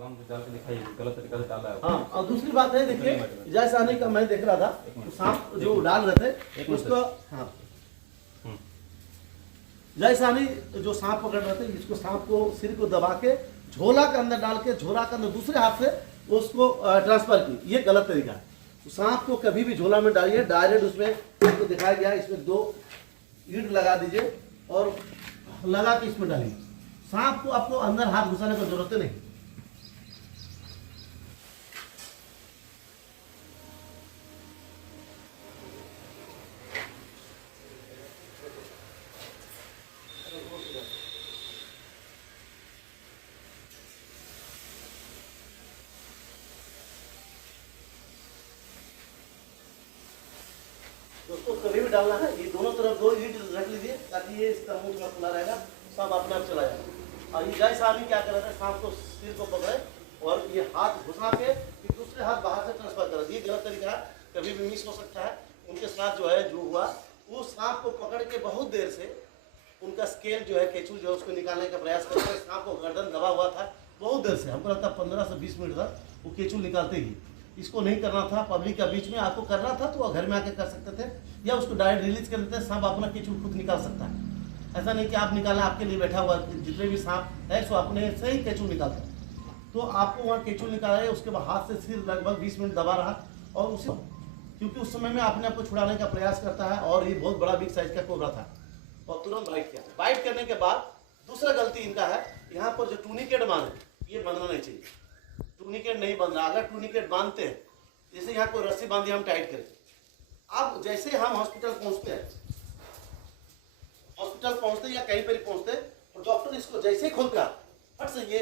आराम से डाल के दिखाइए, गलत तरीका से डाल रहा है। हाँ, और दूसरी बात है, देखिए जैसे आने का मैं देख रहा था, तो सांप जो डाल रहे थे उसको, हाँ जैसे आने जो सांप पकड़ रहे थे, इसको सांप को सिर को दबा के झोला के अंदर डाल के, झोला के अंदर दूसरे हाथ से उसको ट्रांसफर की, ये गलत तरीका है। तो सांप को कभी भी झोला में डालिए, डायरेक्ट उसमें आपको दिखाया गया इसमें 2 ईंट लगा दीजिए और लगा के इसमें डालिए। सांप को आपको अंदर हाथ घुसाने की जरूरत नहीं। दोस्तों कभी भी डालना है, ये दोनों तरफ 2 ईंट रख लीजिए ताकि ये इसका मुंह थोड़ा खुला रहेगा, सांप अपने आप चला जाएगा। और ये जैसे आदमी क्या कर रहा था, सांप को सिर को पकड़े और ये हाथ घुसा के फिर दूसरे हाथ बाहर से ट्रांसफर कर दिया, ये गलत तरीका है, कभी भी मिस हो सकता है। उनके साथ जो है जो हुआ, वो सांप को पकड़ के बहुत देर से उनका स्केल जो है, केचू जो है उसको निकालने का प्रयास कर रहे थे। सांप को गर्दन दबा हुआ था बहुत देर से, हमको लगता है 15 से 20 मिनट तक वो केचू निकालते ही। इसको नहीं करना था पब्लिक के बीच में, आपको करना था तो घर में आके कर सकते थे, या उसको डायरेक्ट रिलीज कर देते। सांप अपना केचू खुद निकाल सकता है, ऐसा नहीं कि आप निकालना, आपके लिए बैठा हुआ जितने भी सांप है सो अपने से ही केचू निकालते हैं। तो आपको वहाँ केचू निकाला है, उसके बाद हाथ से सिर लगभग 20 मिनट दबा रहा, और उसी क्योंकि उस समय में अपने आप को छुड़ाने का प्रयास करता है, और ये बहुत बड़ा बिग साइज का कोबरा था, और तुरंत बाइट किया। बाइट करने के बाद दूसरा गलती इनका है, यहाँ पर जो टूनिकेट बांध है ये बांधना नहीं चाहिए। टूनिकेट नहीं बांध रहा, अगर टूनिकेट बांधते हैं, जैसे यहाँ कोई रस्सी बांधी हम टाइट करके, अब जैसे हम हॉस्पिटल पहुंचते हैं, या कहीं पर ही पहुंचते हैं, और डॉक्टर इसको जैसे ही खोलता फट से ये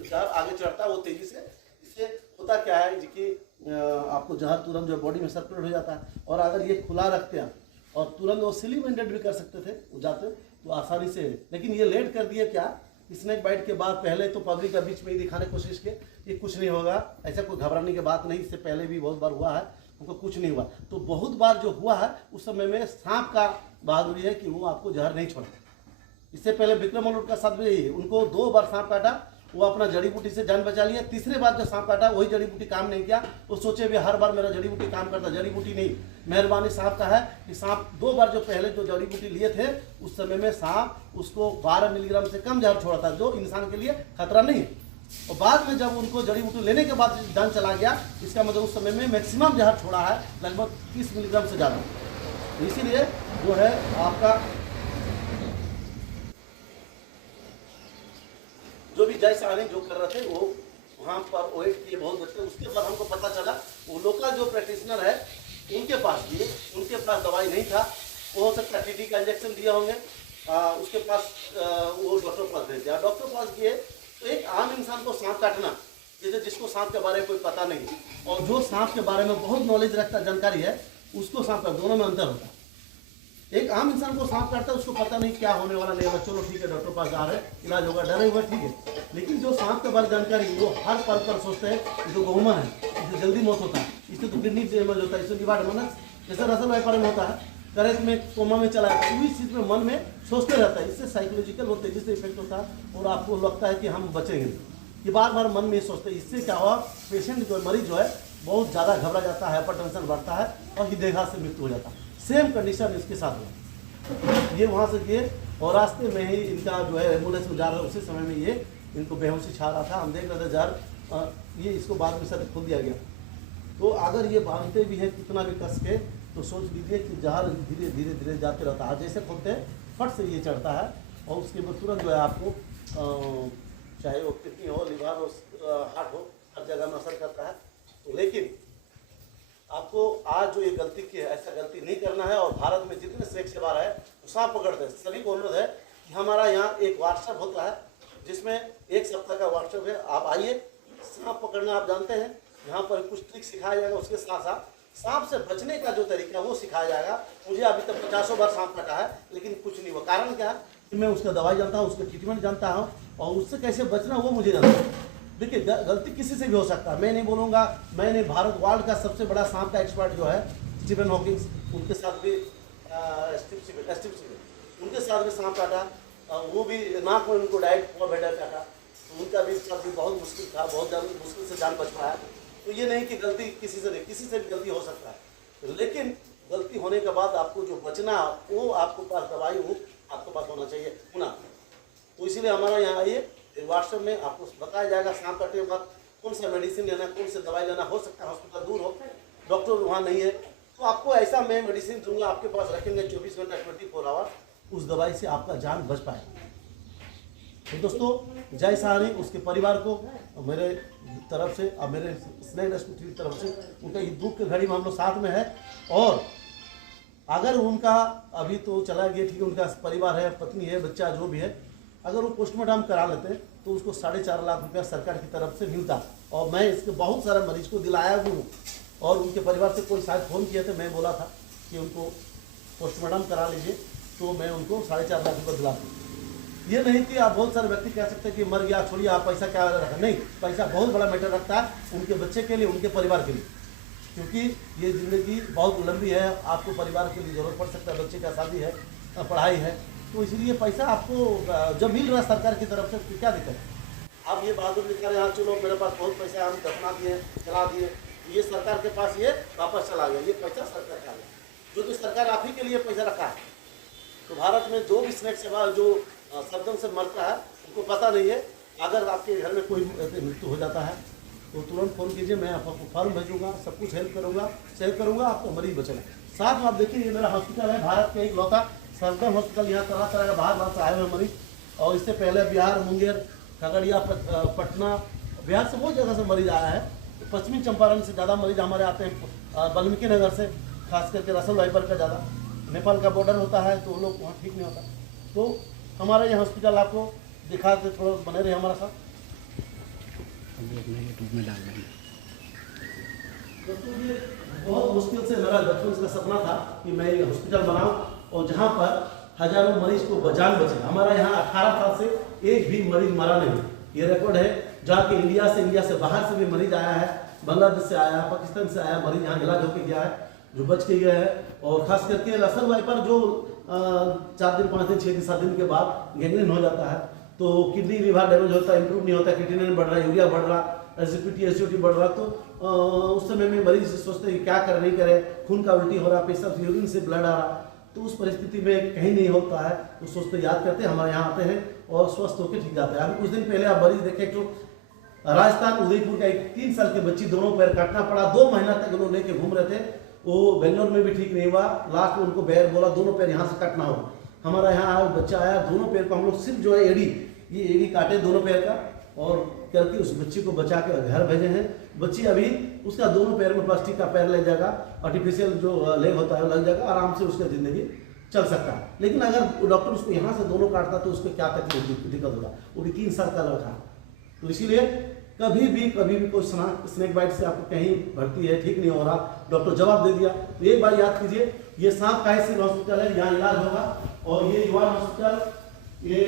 जहर आगे चढ़ता है वो तेजी से। इससे होता क्या है कि आपको जहर तुरंत जो बॉडी में सर्कुलेट हो जाता है, और अगर ये खुला रखते हैं और तुरंत वो सिलीमेंटेड भी कर सकते थे वो जाते तो आसानी से, लेकिन ये लेट कर दिया। क्या स्नेक बाइट के बाद पहले तो पब्लिक के बीच में ही दिखाने की कोशिश की कि कुछ नहीं होगा, ऐसा कोई घबराने की बात नहीं, इससे पहले भी बहुत बार हुआ है, उनको कुछ नहीं हुआ। तो बहुत बार जो हुआ है उस समय में सांप का बहादुरी है कि वो आपको जहर नहीं छोड़ा। इससे पहले विक्रम मल्होत्रा का साथ भी यही है, उनको 2 बार सांप काटा, वो अपना जड़ी बूटी से जान बचा लिया। तीसरे बार जो सांप काटा वही जड़ी बूटी काम नहीं किया, वो सोचे भी हर बार मेरा जड़ी बूटी काम करता, जड़ी बूटी नहीं। मेहरबानी सांप का है कि सांप 2 बार जो पहले जो जड़ी बूटी लिए थे उस समय में सांप उसको 12 मिलीग्राम से कम जहर छोड़ा था, जो इंसान के लिए खतरा नहीं है। और बाद में जब उनको जड़ी बूटी लेने के बाद जान चला गया, इसका मतलब उस समय में मैक्सिमम जहर छोड़ा है, लगभग 30 मिलीग्राम से ज़्यादा। तो इसीलिए जो है आपका जो भी जैसे आने जो कर रहे थे वो वहाँ पर वेट किए बहुत बच्चे। उसके बाद हमको पता चला वो लोकल जो प्रैक्टिशनर है उनके पास दिए, उनके पास दवाई नहीं था, वो हो सकता है टीटी का इंजेक्शन दिया होंगे, उसके पास वो डॉक्टर के पास भेज दिया। डॉक्टर के पास गए तो एक आम इंसान को सांप काटना, जैसे जिसको सांप के बारे में कोई पता नहीं और जो सांप के बारे में बहुत नॉलेज रखता जानकारी है, उसको सांप का दोनों में अंतर होता है। एक आम इंसान को सांप काटता है, उसको पता नहीं क्या होने वाला, नहीं होगा, चलो ठीक है डॉक्टर पास जा रहे हैं, इलाज होगा, डरे हुए ठीक है। लेकिन जो सांप के बारे में जानकारी वो हर पल पर सोचते हैं जो बहुमन है, इससे जल्दी मौत होता है, इससे तो किडनी डैमेज होता है, इससे लिवर डैमेज, जैसे रसल व्यापार में होता है, करेक्ट में कोमा में चला जाता है, इस चीज़ में मन में सोचते रहता है, इससे साइकोलॉजिकल बहुत तेजी से इफेक्ट होता है और आपको लगता है कि हम बचेंगे। ये बार बार मन में सोचते हैं, इससे क्या हुआ, पेशेंट जो मरीज जो है बहुत ज़्यादा घबरा जाता है, हाइपरटेंशन बढ़ता है और हृदयाघात से मृत्यु हो जाता है। सेम कंडीशन इसके साथ हुआ। ये वहाँ से गए और रास्ते में ही इनका जो है एम्बुलेंस में जा रहा है, उसी समय में ये इनको बेहोशी छा रहा था। हम देख रहे थे जहर, ये इसको बाद में सर खोल दिया गया। तो अगर ये बांधते भी है कितना भी कस के, तो सोच लीजिए कि जहर धीरे धीरे धीरे जाते रहता है, जैसे खोलते हैं फट से ये चढ़ता है और उसके बाद तुरंत जो है आपको चाहे वो किडनी हो, लिवर हो, हार्ट हो, हर जगह में असर करता है। तो लेकिन आपको आज जो ये गलती की है, ऐसा गलती नहीं करना है। और भारत में जितने स्नेक सेवा है वो सांप पकड़ते हैं, सभी को अनुरोध है कि हमारा यहाँ एक व्हाट्सएप होता है जिसमें 1 सप्ताह का व्हाट्सएप है, आप आइए। सांप पकड़ना आप जानते हैं, यहाँ पर कुछ ट्रिक सिखाया जाएगा, उसके साथ साथ सांप से बचने का जो तरीका वो सिखाया जाएगा। मुझे अभी तक 50 बार सांप काटा है लेकिन कुछ नहीं हुआ। कारण क्या है कि मैं उसका दवाई जानता हूँ, उसका ट्रीटमेंट जानता हूँ और उससे कैसे बचना वो मुझे जानता है। देखिए गलती किसी से भी हो सकता है, मैं नहीं बोलूँगा, मैंने भारत वर्ल्ड का सबसे बड़ा सांप का एक्सपर्ट जो है स्टीफन हॉकिंग्स, उनके साथ भी उनके साथ भी सांप काटा, वो भी नाक में उनको डायरेक्ट भेड़ा काटा, तो उनका भी सब भी बहुत मुश्किल था, बहुत ज़्यादा मुश्किल से जान बच पाया। तो ये नहीं कि गलती किसी से नहीं, किसी से भी गलती हो सकता है, लेकिन गलती होने के बाद आपको जो बचना वो आपको पास दवाई वो आपके पास होना चाहिए होना। तो इसीलिए हमारा यहाँ आइए, व्हाट्सएप में आपको बताया जाएगा शाम का टाइम बाद कौन सा मेडिसिन लेना, कौन सा दवाई लेना। हो सकता है हॉस्पिटल दूर हो, डॉक्टर वहाँ नहीं है, तो आपको ऐसा मैं मेडिसिन दूंगा, आपके पास रखेंगे 24 घंटा 24 आवर, उस दवाई से आपका जान बच पाए। तो दोस्तों जय सहानी उसके परिवार को मेरे तरफ से और मेरे स्नेह रेस्क्यू की तरफ से उनका ये दुख की घड़ी में हम लोग साथ में है। और अगर उनका अभी तो चला गया ठीक है, उनका परिवार है, पत्नी है, बच्चा जो भी है, अगर वो पोस्टमार्टम करा लेते हैं तो उसको 4.5 लाख रुपया सरकार की तरफ से मिलता। और मैं इसके बहुत सारे मरीज को दिलाया हूँ और उनके परिवार से कोई शायद फ़ोन किया था, मैं बोला था कि उनको पोस्टमार्टम करा लीजिए, तो मैं उनको 4.5 लाख रुपये दिला दूँ। ये नहीं कि आप बहुत सारे व्यक्ति कह सकते हैं कि मर गया छोड़िए आप पैसा क्या रखा, नहीं, पैसा बहुत बड़ा मैटर रखता है उनके बच्चे के लिए, उनके परिवार के लिए, क्योंकि ये ज़िंदगी बहुत लंबी है, आपको परिवार के लिए ज़रूरत पड़ सकता है, बच्चे का शादी है, पढ़ाई है, तो इसलिए पैसा आपको जब मिल रहा है सरकार की तरफ से तो क्या दिक्कत है। आप ये बहादुर लिखा रहे, हाँ चलो मेरे पास बहुत पैसा है, हम दफना दिए, चला दिए, ये सरकार के पास ये वापस चला गया, ये पैसा सरकार का है, जो कि सरकार आप ही के लिए पैसा रखा है। तो भारत में जो भी स्नेक सेवा जो सदम से मरता है उनको पता नहीं है। अगर आपके घर में कोई मृत्यु हो जाता है तो तुरंत फ़ोन कीजिए, मैं आपको फॉर्म भेजूंगा, सब कुछ हेल्प करूंगा, शेयर करूंगा, आपको मरीज बचेगा। साथ में आप देखिए ये मेरा हॉस्पिटल है, भारत का इकलौता सरदम हॉस्पिटल, यहाँ तरह तरह का बाहर से आए हुए मरीज, और इससे पहले बिहार, मुंगेर, खगड़िया, पटना, बिहार से बहुत जगह से मरीज आया है। पश्चिमी चंपारण से ज़्यादा मरीज हमारे आते हैं, वाल्मीकि नगर से, खास करके रसल वाइपर का ज़्यादा, नेपाल का बॉर्डर होता है तो लोग वहाँ ठीक नहीं होता। तो हमारा ये हॉस्पिटल आपको दिखाते, थोड़ा बने रहे हमारा साथ। यूट्यूब में डाल देंगे। दोस्तों ये बहुत मुश्किल से मेरा बचपन का सपना था कि मैं ये हॉस्पिटल बनाऊं और जहाँ पर हजारों मरीज को जान बचे। हमारा यहाँ 18 साल से एक भी मरीज मरा नहीं, ये रिकॉर्ड है। जहाँ के इंडिया से बाहर से भी मरीज आया है, बांग्लादेश से आया, पाकिस्तान से आया मरीज, यहाँ इलाज होकर गया है, जो बच के गया है। और खास करके रसल वाइपर जो 4 दिन 5 दिन 6 दिन 7 दिन के बाद गैंग्रीन हो जाता है, तो किडनी लिवर डैमेज होता है, इंप्रूव नहीं होता, क्रिएटिनिन बढ़ रहा है, यूरिया बढ़ रहा, एसिडिटी एसिडिटी बढ़ रहा, तो उस समय में मरीज सोचते हैं क्या करे नहीं करे, खून का उल्टी हो रहा, पेशाब यूरिन से ब्लड आ रहा, तो उस परिस्थिति में कहीं नहीं होता है, तो सोचते याद करते हमारे यहाँ आते हैं और स्वस्थ होकर ठीक जाते हैं। अभी कुछ दिन पहले आप मरीज देखे जो राजस्थान उदयपुर का एक 3 साल की बच्ची, दोनों पैर काटना पड़ा, 2 महीना तक लोग लेके घूम रहे थे, वो बेंगलोर में भी ठीक नहीं हुआ, लास्ट में उनको बैर बोला दोनों पैर यहाँ से काटना होगा। हमारा यहाँ आया बच्चा आया, दोनों पैर को हम लोग सिर्फ जो है ये एड़ी काटे दोनों पैर का, और करके उस बच्ची को बचा के घर भेजे हैं। बच्ची अभी उसका दोनों पैर में प्लास्टिक का पैर लग जाएगा, आर्टिफिशियल जो लेग होता है लग जाएगा, आराम से उसका जिंदगी चल सकता है। लेकिन अगर डॉक्टर उसको यहाँ से दोनों काटता तो उसको क्या तकलीफ दिक्कत होगा, वो भी 3 साल का लड़का। तो इसीलिए कभी भी कोई स्नेक बाइट से आपको कहीं भर्ती है, ठीक नहीं हो रहा, डॉक्टर जवाब दे दिया, तो एक बार याद कीजिए, ये सांप का सिविल हॉस्पिटल है, यहाँ इलाज होगा। और ये युवा हॉस्पिटल, ये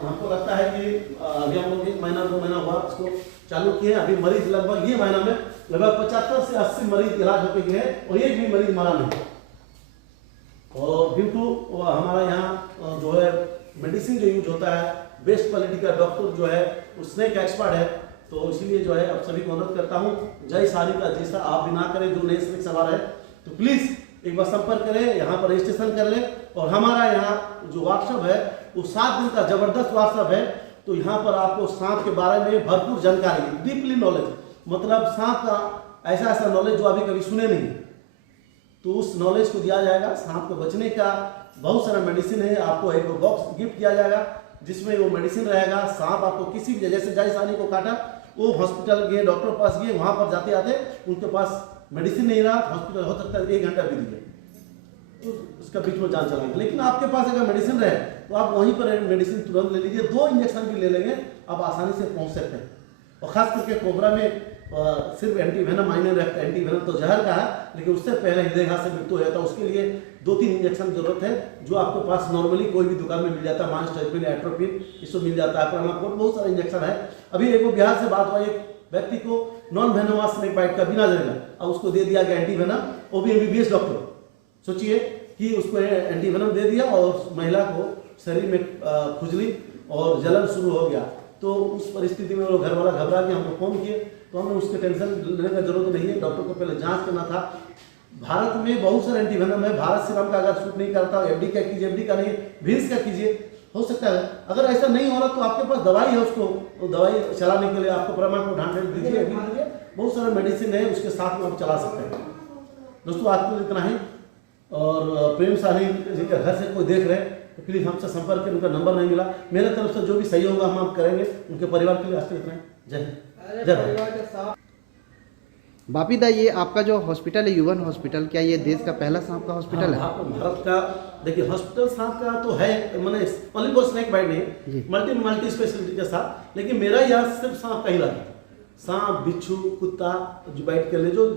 हमको लगता है कि अभी हम लोग 1 महीना 2 महीना हुआ इसको चालू किए, अभी मरीज लगभग ये महीना में लगभग 75 से 80 मरीज इलाज होके गए और एक भी मरीज मरा नहीं। और ड्यू टू हमारा यहाँ जो है मेडिसिन जो यूज होता है, बेस्ट क्वालिटी का डॉक्टर जो है वो स्नेक एक्सपर्ट है, तो इसीलिए जो है आप सभी को अनुरोध करता हूँ, जय सारी का जैसा आप भी ना करें, जो नए स्नेक सवार है तो प्लीज़ एक बार संपर्क करें, यहाँ पर रजिस्ट्रेशन कर लें। और हमारा यहाँ जो व्हाट्सअप है वो 7 दिन का जबरदस्त व्हाट्सअप है, तो यहाँ पर आपको सांप के बारे में भरपूर जानकारी, डीपली नॉलेज, मतलब सांप का ऐसा नॉलेज जो अभी कभी सुने नहीं, तो उस नॉलेज को दिया जाएगा। सांप को बचने का बहुत सारा मेडिसिन है, आपको एक बॉक्स गिफ्ट किया जाएगा जिसमें वो मेडिसिन रहेगा। सांप आपको किसी भी जैसे जय सानी को काटा, वो हॉस्पिटल गए, डॉक्टर के पास गए, वहाँ पर जाते आते उनके पास मेडिसिन नहीं रहा, हॉस्पिटल हो सकता है 1 घंटा भी दीजिए, तो उसका बीच में जान चलाएंगे। लेकिन आपके पास अगर मेडिसिन रहे तो आप वहीं पर मेडिसिन तुरंत ले लीजिए, 2 इंजेक्शन भी ले लेंगे, आप आसानी से पहुँच सकते हैं। और खास करके कोबरा में सिर्फ एंटीवेनम मायने रखता है, एंटीवेनम तो जहर का है, लेकिन उससे पहले हृदयघात से मृत्यु हो जाता है, उसके लिए 2-3 इंजेक्शन की जरूरत है, जो आपके पास नॉर्मली कोई भी दुकान में मिल जाता है, मांसटेपिन, एट्रोपिन, इसको मिल जाता है, प्रोनाकोड, बहुत सारे इंजेक्शन है। अभी एक बिहार से बात हुआ, एक व्यक्ति को नॉन वेनोमस स्नेक बाइट का बिना जहरीला, अब उसको दे दिया गया एंटीवेनम, वो भी MBBS डॉक्टर, सोचिए कि उसको एंटीवेनम दे दिया और महिला को शरीर में खुजली और जलन शुरू हो गया। तो उस परिस्थिति में वो घर वाला घबरा के हमको फ़ोन किए, तो हमने उसके टेंशन लेने का जरूरत नहीं है, डॉक्टर को पहले जांच करना था। भारत में बहुत सारे एंटीवेनम है, भारत सीरम का अगर सूट नहीं करता एफडी का कीजिए, एफडी का नहीं विल्स का कीजिए, हो सकता है। अगर ऐसा नहीं हो रहा तो आपके पास दवाई है, उसको तो दवाई चलाने के लिए आपको प्रमाण को 100 दीजिए, एफडी दीजिए, बहुत सारे मेडिसिन है उसके साथ में आप चला सकते हैं। दोस्तों आज के लिए इतना ही, और प्रेम साहनी जी के घर से कोई देख रहे हैं तो प्लीज़ हमसे संपर्क करें, उनका नंबर नहीं मिला, मेरे तरफ से जो भी सही होगा हम आप करेंगे उनके परिवार के लिए। आज के लिए इतना ही, जय हिंद, जय भारत। बापीदा, ये आपका जो हॉस्पिटल है युवन हॉस्पिटल, क्या ये देश का पहला सांप का हॉस्पिटल है? भारत का देखिए हॉस्पिटल सांप का तो है, मैंने ओनली फॉर स्नेक बाइट नहीं, मल्टी स्पेशलिटी के साथ, लेकिन मेरा यहाँ सिर्फ सांप का ही इलाज है। सांप, बिच्छू, कुत्ता जो बाइट कर ले जो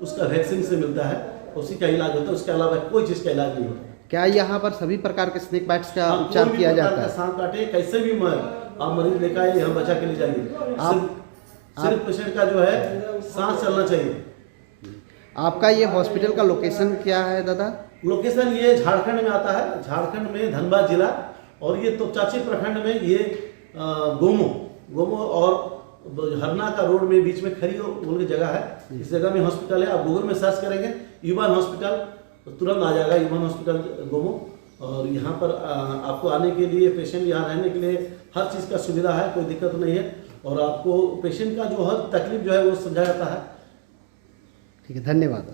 उसका वैक्सीन से मिलता है, उसी का इलाज होता है, उसके अलावा कोई चीज़ का इलाज नहीं होता। क्या यहाँ पर सभी प्रकार के स्नेक बाइट्स का उपचार किया जाता है? सांप काटे कैसे भी आप मरीज लेकर आइए, हम बचा के ले जाइए। सिर्फ पेशेंट का जो है सांस चलना चाहिए। आपका ये हॉस्पिटल का लोकेशन क्या है दादा? लोकेशन ये झारखंड में आता है, झारखंड में धनबाद जिला, और ये तो चाची प्रखंड में ये गोमो और हरना का रोड में बीच में खरी उनकी जगह है। इस जगह में हॉस्पिटल है, आप गूगल में सर्च करेंगे युवन हॉस्पिटल तो तुरंत आ जाएगा युवन हॉस्पिटल गोमो। और यहाँ पर आपको आने के लिए, पेशेंट यहाँ रहने के लिए हर चीज़ का सुविधा है, कोई दिक्कत नहीं है, और आपको पेशेंट का जो हर तकलीफ जो है वो समझा जाता है। ठीक है, धन्यवाद।